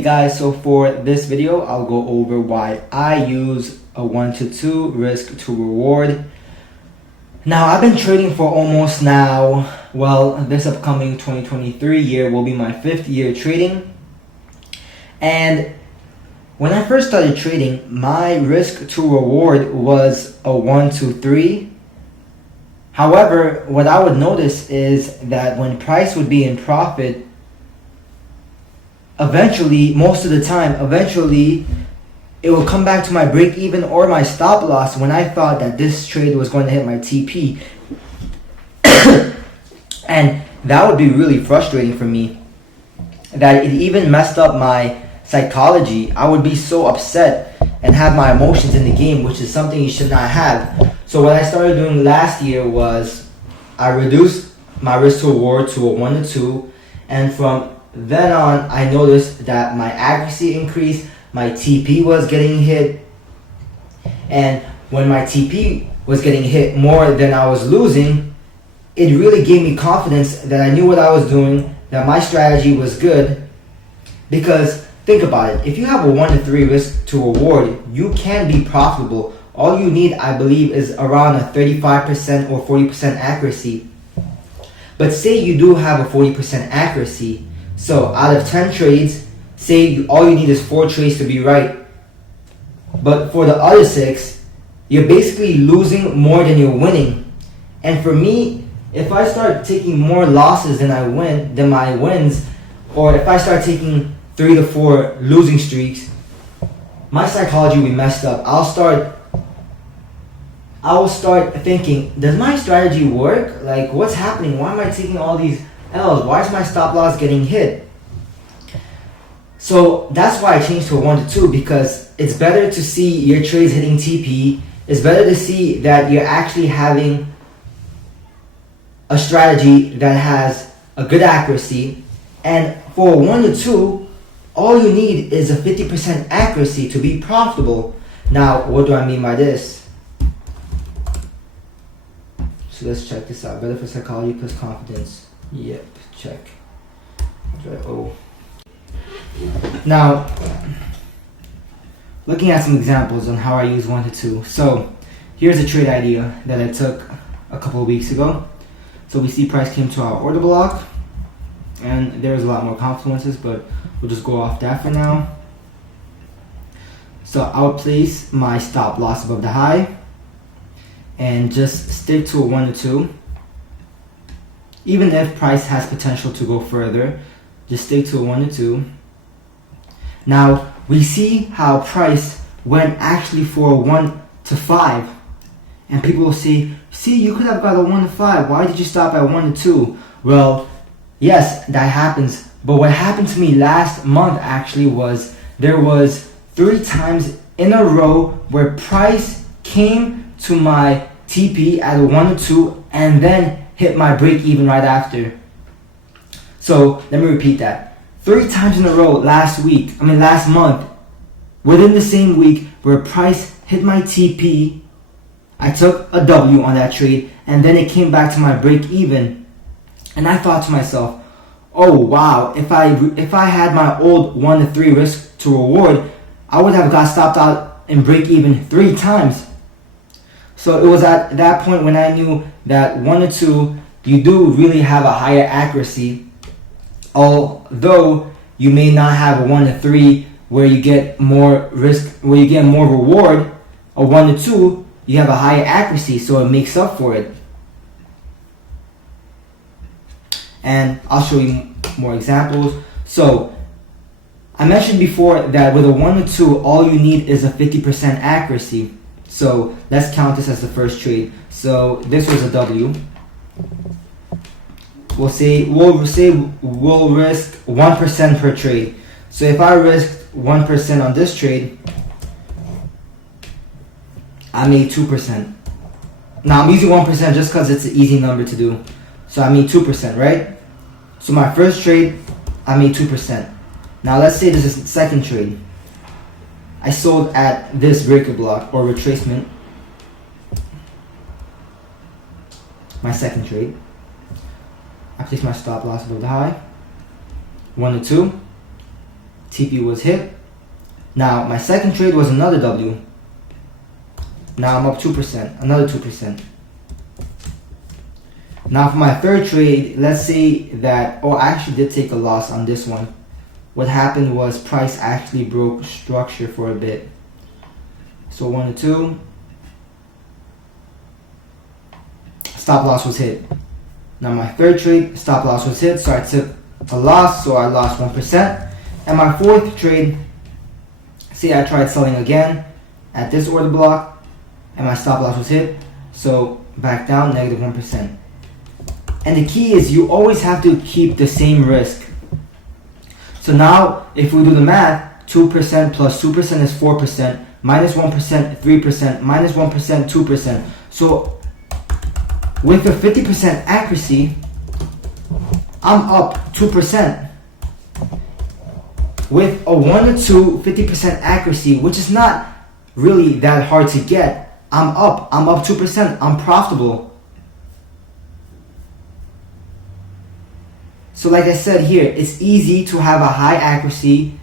Hey guys, so for this video I'll go over why I use a 1 to 2 risk to reward. Now I've been trading for almost this upcoming 2023 year will be my 5th year trading. And when I first started trading, my risk to reward was a 1 to 3. However, what I would notice is that when price would be in profit, eventually it will come back to my break even or my stop loss when I thought that this trade was going to hit my TP. And that would be really frustrating for me, that it even messed up my psychology. I would be so upset and have my emotions in the game, which is something you should not have. So what I started doing last year was I reduced my risk to reward to a 1 to 2, and from then on, I noticed that my accuracy increased, my TP was getting hit, and when my TP was getting hit more than I was losing, it really gave me confidence that I knew what I was doing, that my strategy was good. Because think about it, if you have a 1 to 3 risk to reward, you can be profitable. All you need, I believe, is around a 35% or 40% accuracy. But say you do have a 40% accuracy, so out of 10 trades, say all you need is 4 trades to be right. But for the other 6, you're basically losing more than you're winning. And for me, if I start taking more losses than my wins, or if I start taking 3 to 4 losing streaks, my psychology will be messed up. I will start thinking, does my strategy work? Like, what's happening? Why am I taking all these L's? Why is my stop loss getting hit? So that's why I changed to a 1 to 2, because it's better to see your trades hitting TP. It's better to see that you're actually having a strategy that has a good accuracy. And for a 1 to 2, all you need is a 50% accuracy to be profitable. Now, what do I mean by this? So let's check this out. Better for psychology plus confidence. Yep, check. Oh. Now, looking at some examples on how I use 1 to 2. So, here's a trade idea that I took a couple of weeks ago. So we see price came to our order block, and there's a lot more confluences, but we'll just go off that for now. So I'll place my stop loss above the high and just stick to a 1 to 2. Even if price has potential to go further, just stick to a 1 to 2. Now, we see how price went actually for a 1 to 5. And people will say, see, you could have got a 1 to 5. Why did you stop at 1 to 2? Well, yes, that happens. But what happened to me last month actually was there was 3 times in a row where price came to my TP at a 1 to 2 and then hit my break even right after. So let me repeat that. 3 times in a row last month, within the same week, where price hit my TP, I took a W on that trade, and then it came back to my break even. And I thought to myself, oh wow, if I had my old 1 to 3 risk to reward, I would have got stopped out in break even 3 times. So it was at that point when I knew that 1 to 2, you do really have a higher accuracy. Although you may not have a 1 to 3 where you get more risk, where you get more reward, a 1 to 2, you have a higher accuracy, so it makes up for it. And I'll show you more examples. So I mentioned before that with a 1 to 2, all you need is a 50% accuracy. So let's count this as the first trade. So this was a W. We'll risk 1% per trade. So if I risked 1% on this trade, I made 2%. Now I'm using 1% just because it's an easy number to do. So I made 2%, right? So my first trade, I made 2%. Now let's say this is the second trade. I sold at this breaker block or retracement. My second trade. I placed my stop loss above the high. 1 to 2. TP was hit. Now my second trade was another W. Now I'm up 2%, another 2%. Now for my third trade, let's say that, oh, I actually did take a loss on this one. What happened was price actually broke structure for a bit. So 1 to 2. Stop loss was hit. Now my third trade, stop loss was hit, so I took a loss, so I lost 1%. And my fourth trade, say I tried selling again at this order block, and my stop loss was hit, so back down, negative 1%. And the key is you always have to keep the same risk. So now, if we do the math, 2% plus 2% is 4%, minus 1%, 3%, minus 1%, 2%. So with a 50% accuracy, I'm up 2%. With a 1 to 2, 50% accuracy, which is not really that hard to get, I'm up 2%, I'm profitable. So like I said here, it's easy to have a high accuracy,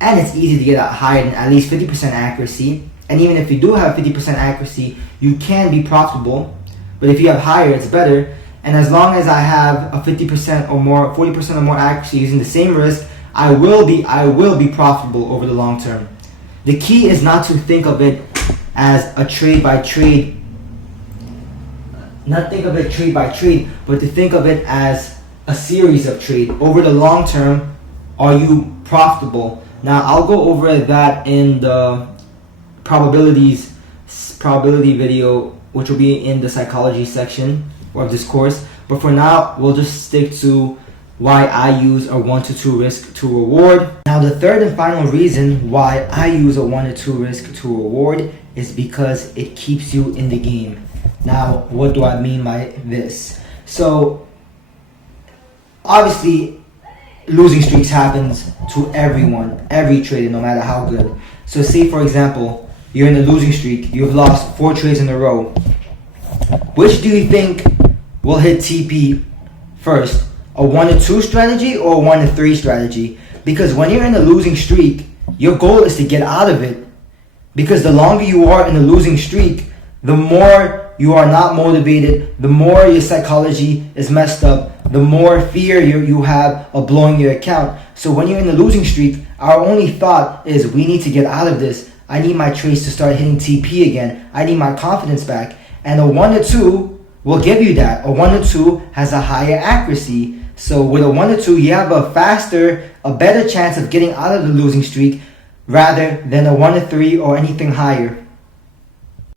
and it's easy to get a higher than at least 50% accuracy. And even if you do have 50% accuracy, you can be profitable. But if you have higher, it's better. And as long as I have a 50% or more, 40% or more accuracy using the same risk, I will be profitable over the long term. The key is not to think of it as a trade by trade, but to think of it as a series of trades. Over the long term, are you profitable? Now I'll go over that in the probability video, which will be in the psychology section of this course. But for now, we'll just stick to why I use a 1 to 2 risk to reward. Now the third and final reason why I use a 1 to 2 risk to reward is because it keeps you in the game. Now what do I mean by this? So obviously, losing streaks happens to everyone, every trader, no matter how good. So say for example, you're in a losing streak, you've lost 4 trades in a row. Which do you think will hit TP first? A 1 to 2 strategy or a 1 to 3 strategy? Because when you're in a losing streak, your goal is to get out of it. Because the longer you are in a losing streak, the more you are not motivated, the more your psychology is messed up, the more fear you have of blowing your account. So when you're in a losing streak, our only thought is we need to get out of this. I need my trades to start hitting TP again. I need my confidence back. And a 1 to 2 will give you that. A 1 to 2 has a higher accuracy. So with a 1 to 2, you have a better chance of getting out of the losing streak rather than a 1 to 3 or anything higher.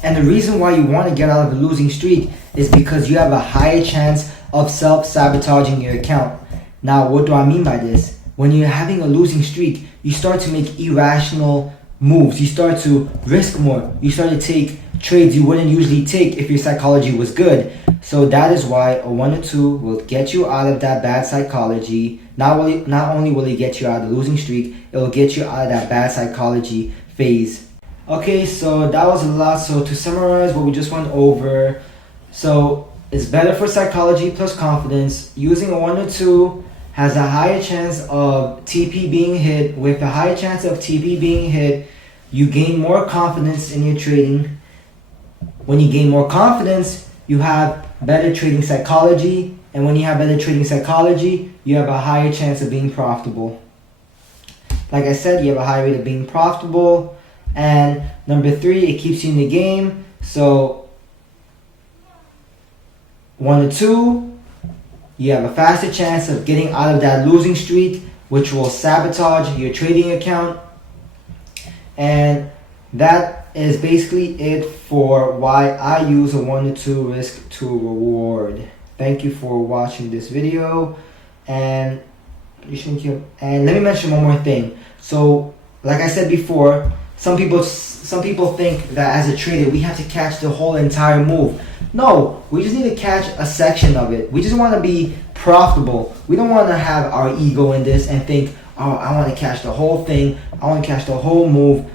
And the reason why you want to get out of the losing streak is because you have a higher chance of self-sabotaging your account. Now, what do I mean by this? When you're having a losing streak, you start to make irrational moves. You start to risk more. You start to take trades you wouldn't usually take if your psychology was good. So that is why a 1 to 2 will get you out of that bad psychology. Not only will it get you out of the losing streak, it will get you out of that bad psychology phase. Okay, so that was a lot. So to summarize what we just went over, so it's better for psychology plus confidence. Using a 1 to 2 has a higher chance of TP being hit. With a higher chance of TP being hit, you gain more confidence in your trading. When you gain more confidence, you have better trading psychology. And when you have better trading psychology, you have a higher chance of being profitable. Like I said, you have a higher rate of being profitable. And number 3, it keeps you in the game. So 1 to 2, you have a faster chance of getting out of that losing streak, which will sabotage your trading account. And that is basically it for why I use a 1 to 2 risk to reward. Thank you for watching this video. And let me mention one more thing. So like I said before, some people think that as a trader we have to catch the whole entire move. No, we just need to catch a section of it. We just want to be profitable. We don't want to have our ego in this and think, oh, I want to catch the whole thing. I want to catch the whole move.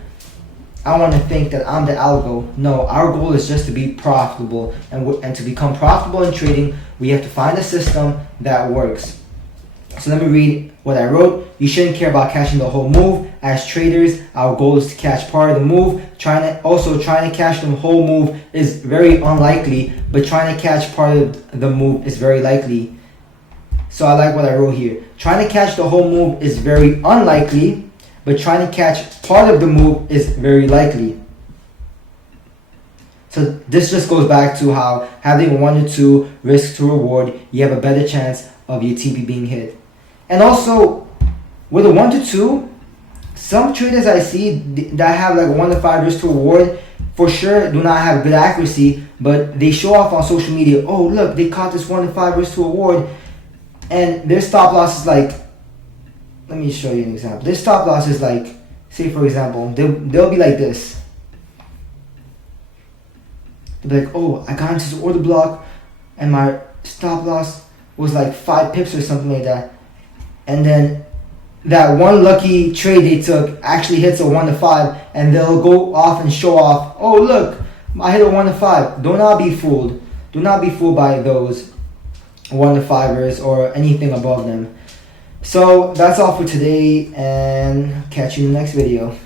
I want to think that I'm the algo. No, our goal is just to be profitable. And to become profitable in trading, we have to find a system that works. So let me read what I wrote. You shouldn't care about catching the whole move. As traders, our goal is to catch part of the move. Trying to catch the whole move is very unlikely, but trying to catch part of the move is very likely. So I like what I wrote here. Trying to catch the whole move is very unlikely, but trying to catch part of the move is very likely. So this just goes back to how having 1 to 2 risk to reward, you have a better chance of your TP being hit. And also, with a 1 to 2, some traders I see that have like 1 to 5 risk to reward, for sure do not have good accuracy, but they show off on social media, oh look, they caught this 1 to 5 risk to reward, and their stop loss is like, let me show you an example. Their stop loss is like, say for example, they'll be like this. They'll be like, oh, I got into the order block, and my stop loss was like 5 pips or something like that. And then that one lucky trade they took actually hits a 1 to 5, and they'll go off and show off, oh look, I hit a 1 to 5. Do not be fooled. Do not be fooled by those 1 to 5ers or anything above them. So that's all for today, and catch you in the next video.